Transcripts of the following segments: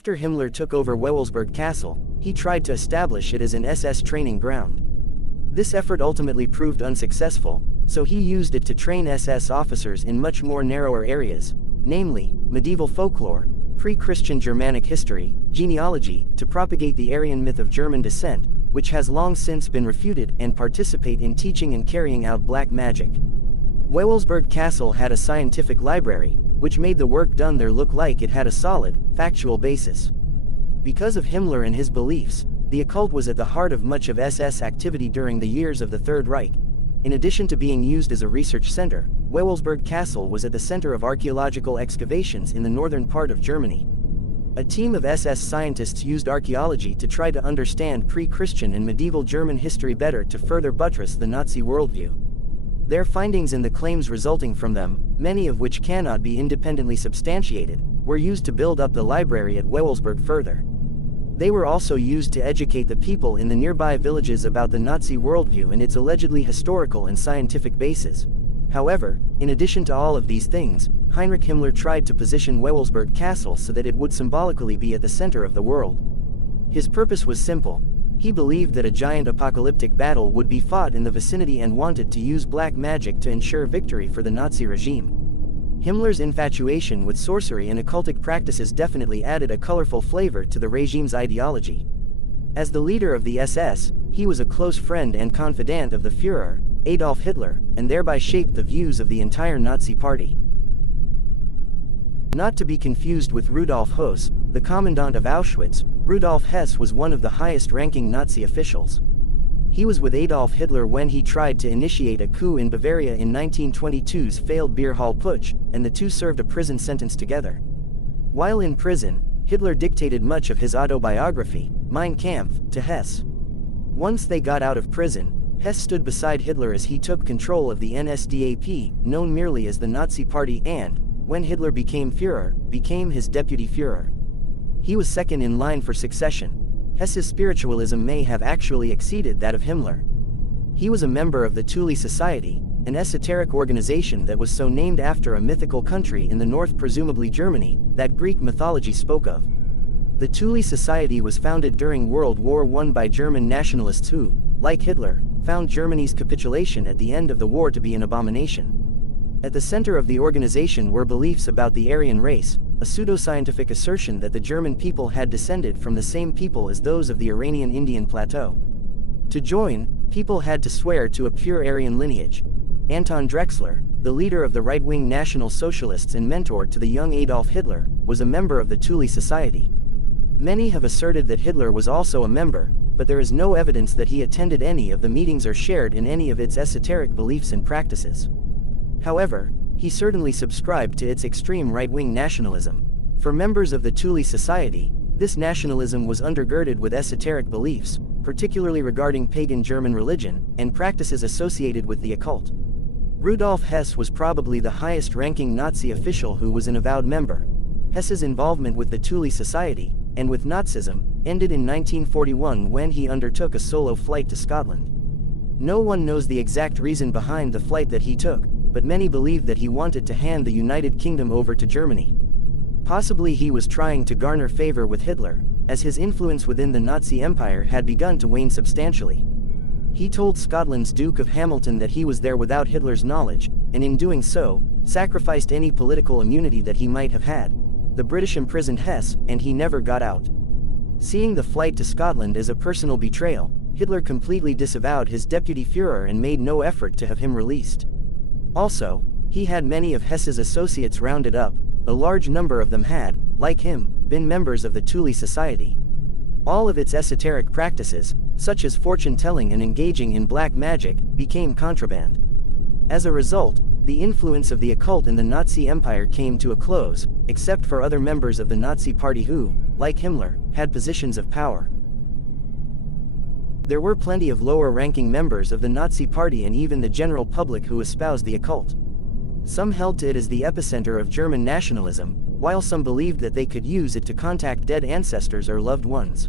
After Himmler took over Wewelsburg Castle, he tried to establish it as an SS training ground. This effort ultimately proved unsuccessful, so he used it to train SS officers in much more narrower areas, namely, medieval folklore, pre-Christian Germanic history, genealogy, to propagate the Aryan myth of German descent, which has long since been refuted, and participate in teaching and carrying out black magic. Wewelsburg Castle had a scientific library, which made the work done there look like it had a solid, factual basis. Because of Himmler and his beliefs, the occult was at the heart of much of SS activity during the years of the Third Reich. In addition to being used as a research center, Wewelsburg Castle was at the center of archaeological excavations in the northern part of Germany. A team of SS scientists used archaeology to try to understand pre-Christian and medieval German history better to further buttress the Nazi worldview. Their findings and the claims resulting from them, many of which cannot be independently substantiated, were used to build up the library at Wewelsburg further. They were also used to educate the people in the nearby villages about the Nazi worldview and its allegedly historical and scientific basis. However, in addition to all of these things, Heinrich Himmler tried to position Wewelsburg Castle so that it would symbolically be at the center of the world. His purpose was simple. He believed that a giant apocalyptic battle would be fought in the vicinity and wanted to use black magic to ensure victory for the Nazi regime. Himmler's infatuation with sorcery and occultic practices definitely added a colorful flavor to the regime's ideology. As the leader of the SS, he was a close friend and confidant of the Führer, Adolf Hitler, and thereby shaped the views of the entire Nazi party. Not to be confused with Rudolf Höss, the commandant of Auschwitz, Rudolf Hess was one of the highest-ranking Nazi officials. He was with Adolf Hitler when he tried to initiate a coup in Bavaria in 1922's failed beer hall putsch, and the two served a prison sentence together. While in prison, Hitler dictated much of his autobiography, Mein Kampf, to Hess. Once they got out of prison, Hess stood beside Hitler as he took control of the NSDAP, known merely as the Nazi Party, and, when Hitler became Führer, became his deputy Führer. He was second in line for succession. Hess's spiritualism may have actually exceeded that of Himmler. He was a member of the Thule Society, an esoteric organization that was so named after a mythical country in the north, presumably Germany, that Greek mythology spoke of. The Thule Society was founded during World War I by German nationalists who, like Hitler, found Germany's capitulation at the end of the war to be an abomination. At the center of the organization were beliefs about the Aryan race, a pseudoscientific assertion that the German people had descended from the same people as those of the Iranian Indian Plateau. To join, people had to swear to a pure Aryan lineage. Anton Drexler, the leader of the right-wing National Socialists and mentor to the young Adolf Hitler, was a member of the Thule Society. Many have asserted that Hitler was also a member, but there is no evidence that he attended any of the meetings or shared in any of its esoteric beliefs and practices. However, he certainly subscribed to its extreme right-wing nationalism. For members of the Thule Society, this nationalism was undergirded with esoteric beliefs, particularly regarding pagan German religion, and practices associated with the occult. Rudolf Hess was probably the highest-ranking Nazi official who was an avowed member. Hess's involvement with the Thule Society, and with Nazism, ended in 1941 when he undertook a solo flight to Scotland. No one knows the exact reason behind the flight that he took, but many believe that he wanted to hand the United Kingdom over to Germany. Possibly he was trying to garner favor with Hitler, as his influence within the Nazi Empire had begun to wane substantially. He told Scotland's Duke of Hamilton that he was there without Hitler's knowledge, and in doing so, sacrificed any political immunity that he might have had. The British imprisoned Hess, and he never got out. Seeing the flight to Scotland as a personal betrayal, Hitler completely disavowed his deputy Führer and made no effort to have him released. Also, he had many of Hess's associates rounded up. A large number of them had, like him, been members of the Thule Society. All of its esoteric practices, such as fortune-telling and engaging in black magic, became contraband. As a result, the influence of the occult in the Nazi Empire came to a close, except for other members of the Nazi Party who, like Himmler, had positions of power. There were plenty of lower-ranking members of the Nazi Party and even the general public who espoused the occult. Some held to it as the epicenter of German nationalism, while some believed that they could use it to contact dead ancestors or loved ones.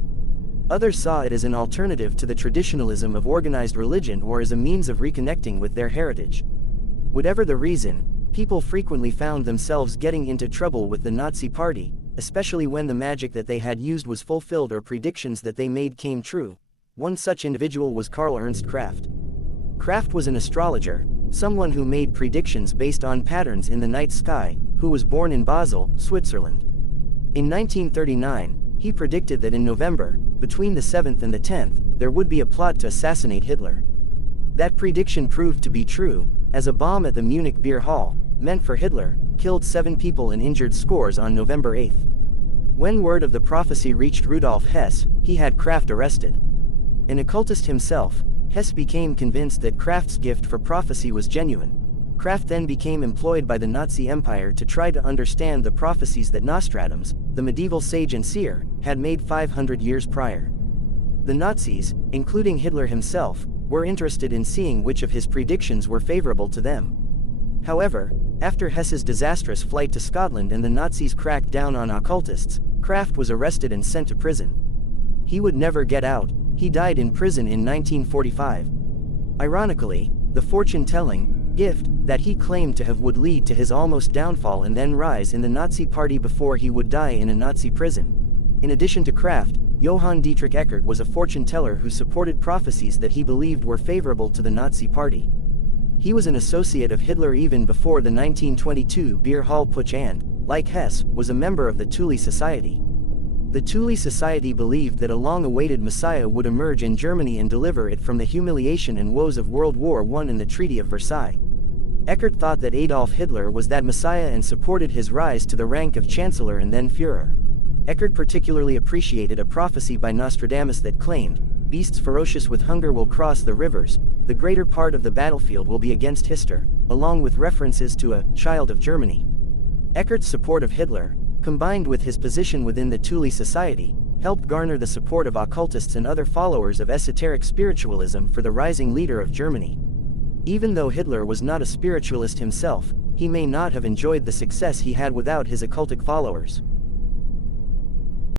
Others saw it as an alternative to the traditionalism of organized religion or as a means of reconnecting with their heritage. Whatever the reason, people frequently found themselves getting into trouble with the Nazi Party, especially when the magic that they had used was fulfilled or predictions that they made came true. One such individual was Karl Ernst Kraft. Kraft was an astrologer, someone who made predictions based on patterns in the night sky, who was born in Basel, Switzerland. In 1939, he predicted that in November, between the 7th and the 10th, there would be a plot to assassinate Hitler. That prediction proved to be true, as a bomb at the Munich beer hall, meant for Hitler, killed 7 people and injured scores on November 8. When word of the prophecy reached Rudolf Hess, he had Kraft arrested. An occultist himself, Hess became convinced that Kraft's gift for prophecy was genuine. Kraft then became employed by the Nazi Empire to try to understand the prophecies that Nostradamus, the medieval sage and seer, had made 500 years prior. The Nazis, including Hitler himself, were interested in seeing which of his predictions were favorable to them. However, after Hess's disastrous flight to Scotland and the Nazis cracked down on occultists, Kraft was arrested and sent to prison. He would never get out. He died in prison in 1945. Ironically, the fortune-telling gift that he claimed to have would lead to his almost downfall and then rise in the Nazi Party before he would die in a Nazi prison. In addition to Kraft, Johann Dietrich Eckart was a fortune-teller who supported prophecies that he believed were favorable to the Nazi Party. He was an associate of Hitler even before the 1922 beer hall putsch and, like Hess, was a member of the Thule Society. The Thule Society believed that a long-awaited Messiah would emerge in Germany and deliver it from the humiliation and woes of World War I and the Treaty of Versailles. Eckart thought that Adolf Hitler was that Messiah and supported his rise to the rank of Chancellor and then Führer. Eckart particularly appreciated a prophecy by Nostradamus that claimed, "Beasts ferocious with hunger will cross the rivers, the greater part of the battlefield will be against Hitler," along with references to a child of Germany. Eckart's support of Hitler, combined with his position within the Thule Society, helped garner the support of occultists and other followers of esoteric spiritualism for the rising leader of Germany. Even though Hitler was not a spiritualist himself, he may not have enjoyed the success he had without his occultic followers.